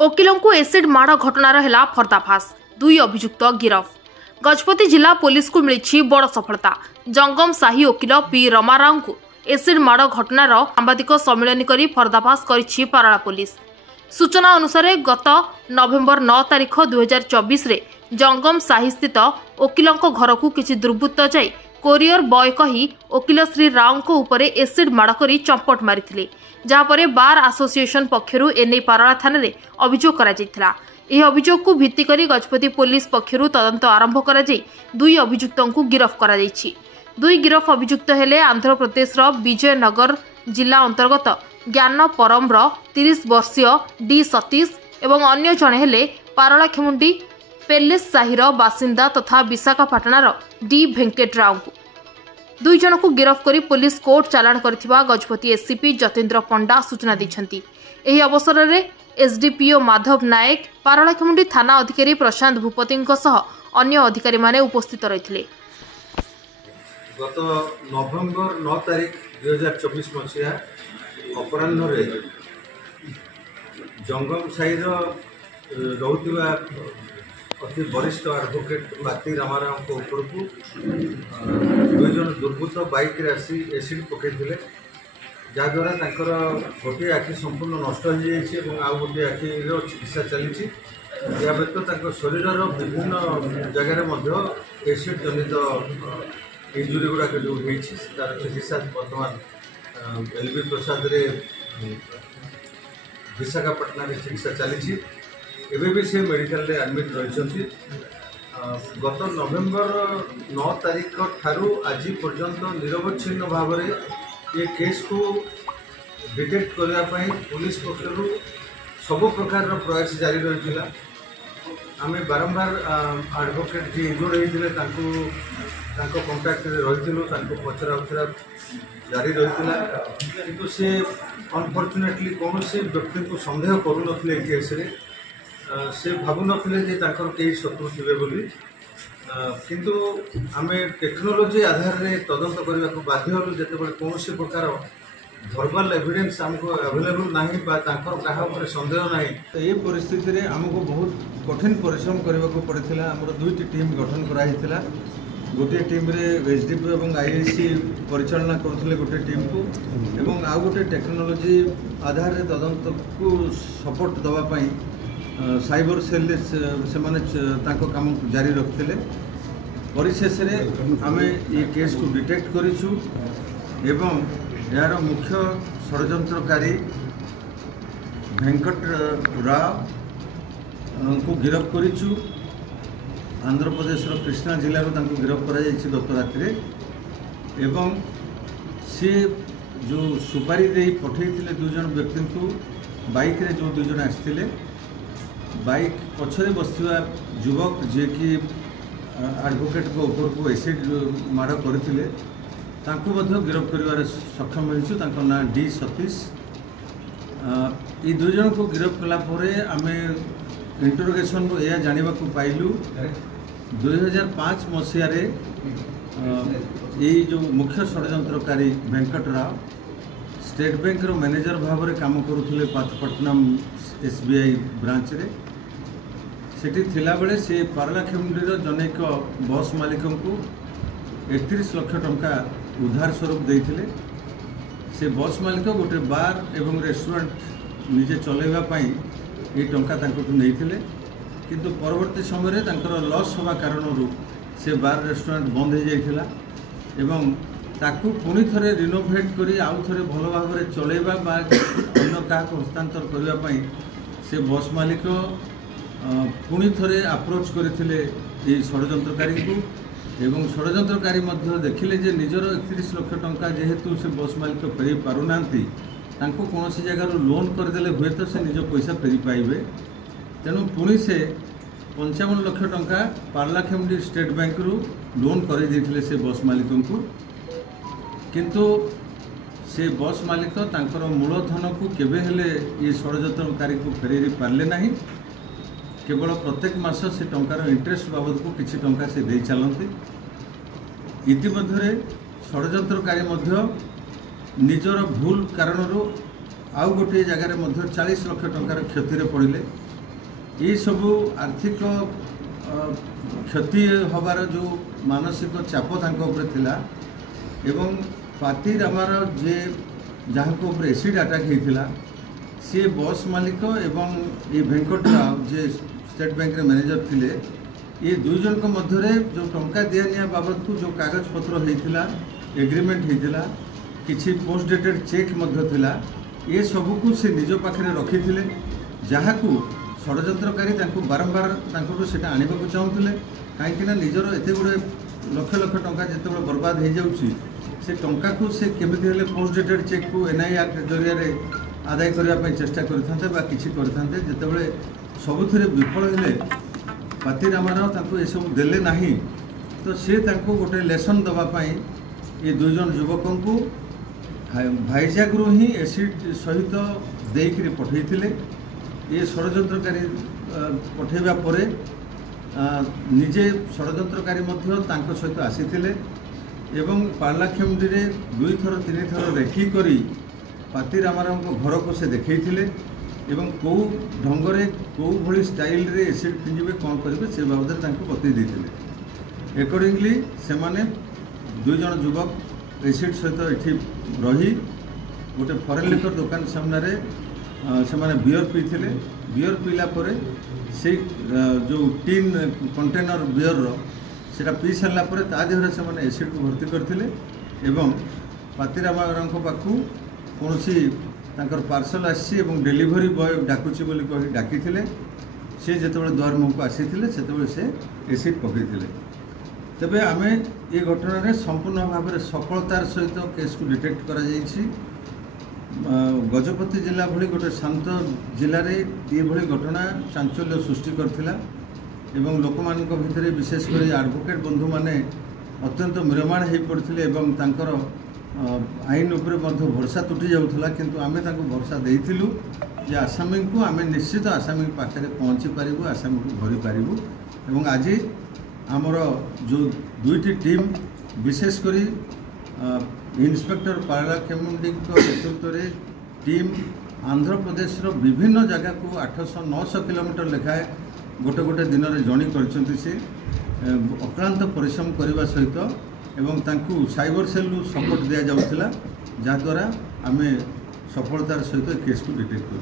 ओकिलों को एसिड माड़ घटनार है पर्दाफाश। दुई अभियुक्त गिरफ। गजपति जिला पुलिस को मिली बड़ सफलता। जंगम साही ओकिल पी रमाराव को एसिड माड़ घटनार सांबादिक सम्मिलन कर पर्दाफाश कर पाराला पुलिस। सूचना अनुसार गत नवेम्बर 9 तारिख 2024 रे जंगम साही स्थित ओकिलों घर को किसी दुर्बृत्त जाई कोरियर बॉय कही ओकिल श्री राव को ऊपर एसिड माड़ कर चंपट मारी जहाँपर बार एसोसिएशन पक्षरु एने पाराला थाना रे अभियोग करा जायथिला। यह अभियोग को भित्ति करी गजपति पुलिस पक्षरु तदंत आरंभ करा जाय दुई अभियुक्तों को गिरफ करा जायछि। दुई गिरफ अभियुक्त हेले आंध्र प्रदेश विजयनगर जिला अंतर्गत ज्ञान परम्र 30 वर्षीय डी सतीश एवं अन्य जणे हेले पारलाखेमुंडी पेलेस साहिर बासिंदा तथा विशाखापाटणार डी वेंकटराव को। दुई जन को गिरफ करी police court चालाण करथिबा Gajapati SCP Jitendra पंडा सूचना दैछंती। एही अवसर में एसडीपीओ माधव नायक पारलाखेमुंडी थाना अधिकारी प्रशांत भूपति अन्य अधिकारी माने उपस्थित रहिथिले। गत नवेम्बर 9 तारिख 2024 मसीहा अपराह्न जंगम साई रोहुथिबा अति वरिष्ठ एडवोकेट पाती रामाराव को ऊपर को दुई जन दुर्बृत्त बाइक रे आसी एसिड पकईले जहाद्वारा गोटे आखि संपूर्ण नष्ट हो जाए आउ गोटे आखि चिकित्सा चली या व्यतीत शरीर विभिन्न जगह एसिड जनित इंजुरी गुड़ाक जो तार चिकित्सा बर्तमान एलबी प्रसाद रे विशाखापाटना चिकित्सा चली एवं भी से मेडिकल रे एडमिट रही। गत नवेम्बर 9 तारिख ठारू आज पर्यंत निरवच्छिन्न भाव में ये केस को डिटेक्ट करने पुलिस पक्षर सब प्रकार प्रयास जारी रही। आम बारंबार एडवोकेट जी इंजुर्ड होते कंटाक्ट रही पचरा उचरा जारी रही किंतु से अनफॉर्चुनेटली कौन से व्यक्ति को संदेह करूँ केस रे से भावु नथिले कई शत्रु थे बोली किंतु आमे टेक्नोलोजी आधार रे तदंत करने को बाध्य हलु जेतेबेले कौन से प्रकार भर्बाल एविडेंस आमको अवेलेबल नाही बा तांकर काहा ऊपर संदेह नाही। तो ये परिस्थिति रे हमको बहुत कठिन परिश्रम करने को पड़ता। आमर दुईटी टीम गठन कराइथिला। गोटे टीम रे एसडीपी और आईआईसी परिचालना करथिले गोटे टीम को एवं आ गोटे टेक्नोलोजी आधार रे तदंत को सपोर्ट दवा पई साइबर सेल से माने काम जारी रखते। परिशेष आम ये केस को डिटेक्ट करूँ एवं यार मुख्य षड्यंत्रकारी वेंकट राव को गिरफ करूँ। आंध्र प्रदेश कृष्णा जिले में गिरफ कर गत राति एवं सी जो सुपारी दे पठे दुई जन व्यक्ति को बाइक रे जो दुई जन आसते बाइक पछरे बसवा युवक जे कि एडवोकेट को ऊपर को एसिड माड़ करते गिरफ कर सक्षम हो ना डी सतीश। ये दुई जन को गिरफ कलापर आम इंटरोगेशन को यह जानवा पाइलु 2005 मसीह ये जो मुख्य षड्यंत्रकारी वेंकट राव स्टेट बैंक रो मैनेजर भाव में काम करुले पाथपट्टनम एसबीआई ब्रांच रे सेठी थिला बेले से पारलाखेमुंडी जनैक बस मालिक को 31 लाख टंका उधार स्वरूप देइथिले। से बस मालिक गोटे बार एवं रेस्टोरेंट निजे चलैवाई ये टंका नहीं किंतु परवर्ती समय लॉस हवा कारण से बार रेस्टोरेंट बंद हो जाइथिला एवं ताकू पुणी थे रिनोवेट करी आउ थे भल भाव में चलैवा बा अन्य क्या हस्तांतर करने से बस मालिक पुणी थे अप्रोच करते षड्यंत्रकारी को एवं षड्यंत्रकारी देखिले जे निजर 31 लाख टंका जेहेतु से बस मालिक फेरी पारुना कौन सी जगार लोन करदे हुए तो से निज पैसा फेरी पाइबे। तेणु पुणी से 55 लाख टंका पारलाखेमुंडी स्टेट बैंक रु लोन कर से बस मालिक को किंतु से बस मालिक तांकर मूलधन को केबे हेले ये षड्यंत्रकारी को फेरे पारे ना केवल प्रत्येक मास से टंकार इंटरेस्ट बाबद को किसी टंका से दे चलती। इतिमध्य षड्यंत्रकारी निजर भूल कारण आउ गोटे जगार 40 लाख टंकार क्षति पड़े ये सबू आर्थिक क्षति हबार जो मानसिक चाप थिला एवं पाती रामार जे जहाँ एसिड अटैक होता सी बस मालिक एवं ये वेंकट राव जे स्टेट बैंक रे मैनेजर थिले ये दुई जन मध्य जो टंका दिया बाबद को जो कागज पत्र होता एग्रीमेंट होता किसी पोस्ट डेटेड चेक थिला ये सबको से निज पाखे रखी जहाँ को षड्यंत्रकारी बारंबार से आने चाहूले कहीं निजर एत गुड़े लक्ष लक्ष टंका जिते बर्बाद हो जाऊँगी से टंका को से केमिति हेले पोस्ट डेटेड चेक को एनआई एक्ट जरिया आदाय करने चेष्टा करते जितेबाला सबुथिरे विफल हेले पाती रामाराव ये सब देले नहीं तो सी गोटे लेसन दवापाई ये दुई जन युवकों को भाईजाग ही एसिड सहित देकर पठे ये षड्यंत्रकारी पठेबा परे निजे षड्यंत्रकारी सहित आसीथिले एवं पार्लाखेमुंडी रे 2 थर 3 थर रेखी करी पाती रामाराव को घर को से देखते एवं कौ ढंगरे कौ भली स्टाइल रे एसिड फिंजिबे कौन करेंगे से बाबद बतई देते एकॉर्डिंगली से माने 2 जन युवक एसिड सहित ये रही गोटे फरेन लिकर दुकान सामने से माने बियर पीते बियर पीला परे से जो टीन कंटेनर बियर सेटा पी सारा पर देहरे से माने एसिड को भर्ती करते एवं पाती रामाराव पाखु कौन पार्सल आसी डेलीवरी बॉय डाकुची बोली कही डाकी सी जिते द्वार मुह को आसी से एसिड पकईले तेबे आम ये घटना संपूर्ण भाव में सफलतार सहित केस को डिटेक्ट करा जाइछि। गजपति जिला भली गोटे शांत जिले में ये भली घटना चांचल्य सृष्टि करथिला एवं लोक मान भितर विशेषकर एडवोकेट बंधु माने अत्यंत म्रियमाण हो पड़ते एवं तांकर आईन उपर भरोसा तुटी जाऊला किंतु आमे तांको भरोसा देइथिलु जे आसामी को आमे निश्चित आसामी पाखे पहुँची पारिबु आसामी को भरी पारिबु एवं आज आमर जो 2टी टीम विशेषकर इन्स्पेक्टर पार्लाखेमुंडी नेतृत्व में टीम आंध्र प्रदेश विभिन्न जगह को 800-900 किलोमीटर लेखाए गोटे गोटे दिन में जर्नी करछंती से अक्लांत परिश्रम करने सहित एवं तांकु साइबर सेल सपोर्ट दिया जाउथिला जहाँद्वारा आमे सफलतार सहित केस को डिटेक्ट कर।